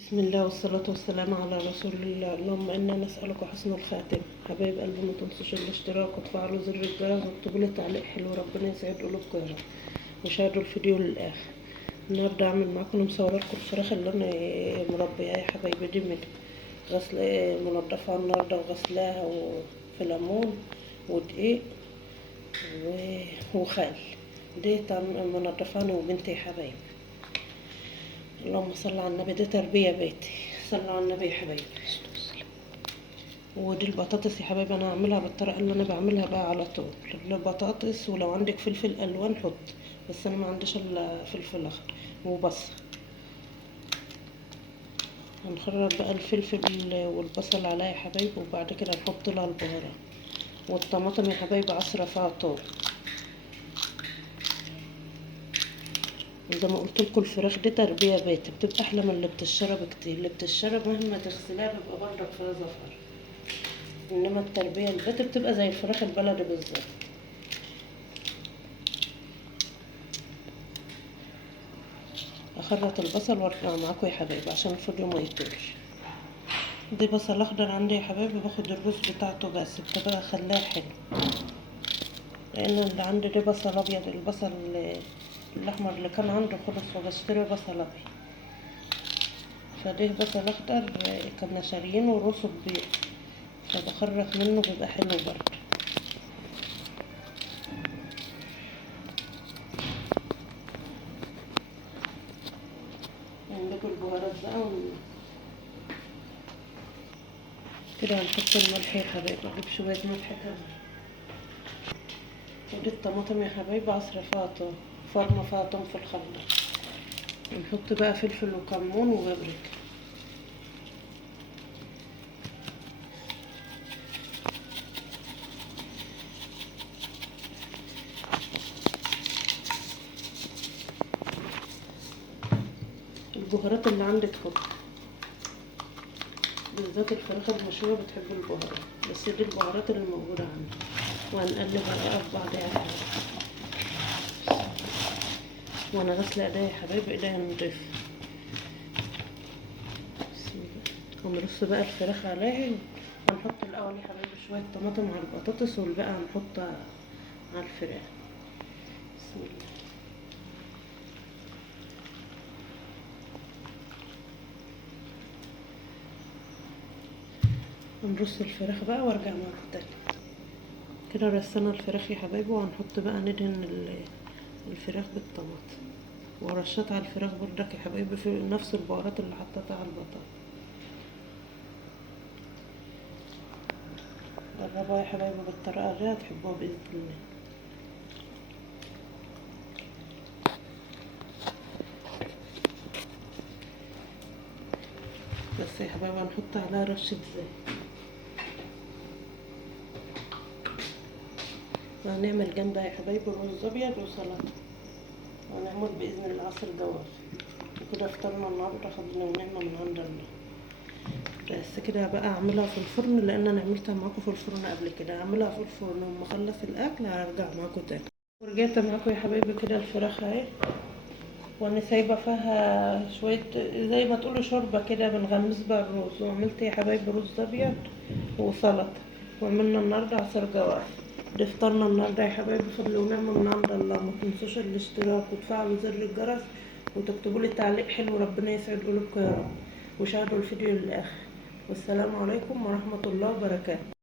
بسم الله والصلاة والسلام على رسول الله. اللهم إنا نسألك حسن الخاتم. حبايب قلبي ما تنسوش الاشتراك وتفعلوا زر الجرس واكتبوا لي تعليق حلو، ربنا يسعد قلوبكم يا رب، وشاهدوا الفيديو للآخر. النهارده هعمل معاكم مصورة لكم الفراخ اللي أنا مربياها يا حبايبي. دي من منضفة النهارده وغسلاها في ليمون ودقيق وخل. دي منضفاني وبنتي يا حبايبي. اللهم صل على النبي. دي تربية بيتي. صلوا على النبي يا حبايبي. ودي البطاطس يا حبايبي، انا هعملها بالطريقه اللي انا بعملها بقى على طول. البطاطس، ولو عندك فلفل الوان حط، بس انا ما عنديش الا فلفل اخضر وبصل. هنخرج بقى الفلفل والبصل عليها يا حبايبي، وبعد كده نحط لها البهارات والطماطم يا حبايبي، عصره فيها توم. زي ما قلت لكم الفراخ دي تربيه بيتي، بتبقى احلى من اللي بتشرب كتير. اللي بتشرب مهما تغسلها بيبقى برضك فيها زفر، انما التربيه البيتي بتبقى زي الفراخ البلدي بالظبط. اخرط البصل وارجع معاكم يا حبايبي عشان الفيديو ما يطولش. دي بصل اخضر عندي يا حبايبي، باخد الروز بتاعته بس بتبقى اخليها حلو، لان اللي عندي ده بصل ابيض. البصل الاحمر اللي كان عنده خلص، وبشتري بصل ابيض. فده بصل اخضر كنا شاريينه وروسه كبير، فبخرط منه بيبقى حلو برضه. عندكم البهارات بقى كده هنحط الملح يا حبايبي. اجيب شويه ملح كمان. ودي الطماطم يا حبايبي، عصرة فيها توم، فرمة فيها توم في الخلاط. ونحط بقى فلفل وكمون وبابريكا. البهارات اللي عندك حط، بالذات الفراخ المشوية بتحب البهارات، بس دي البهارات اللي موجودة عندي. وهنقلبها بقى في بعضها وانا غاسلة ايديا يا حبايبي، ايديا نضيفة. ونرص بقى الفراخ عليها، ونحط الاول يا حبايبي شوية طماطم على البطاطس، والباقي هنحطها على الفراخ. بسم الله. ونرص الفراخ بقى وارجع معاكم تاني. كده رصينا الفراخ يا حبايبي، وهنحط بقى ندهن الفراخ بالطماطم، ورشات على الفراخ بردك يا حبايبي في نفس البهارات اللي حطيتها على البطاطا. جربوها يا حبايبي بالطريقة دي هتحبوها بإذن الله. بس يا حبايبي هنحط عليها رشة زيت. وهنعمل جنبها يا حبايبي رز أبيض وسلطة، وهنعمل بإذن الله عصير جوافة. وكده فطرنا النهارده، خدنا ونعمة من عند الله. بس كده بقى اعملها في الفرن، لان انا عملتها معاكم في الفرن قبل كده. اعملها في الفرن وما اخلص الاكل هرجع معاكم تاني. ورجعت معاكم يا حبايبي. كده الفراخ اهي، وانا سايبه فيها شويه زي ما تقولوا شوربه كده بنغمس بها الرز. وعملت يا حبايبي رز ابيض وسلطه، وعملنا النهارده عصير جوافه. ده فطرنا النهارده يا حبايبي، فضل ونعمه من عند الله. ما تنسوش الاشتراك وتفعلوا زر الجرس وتكتبوا لي تعليق حلو، ربنا يسعد قلوبكم يا رب، وشاهدوا الفيديو للاخر. والسلام عليكم ورحمه الله وبركاته.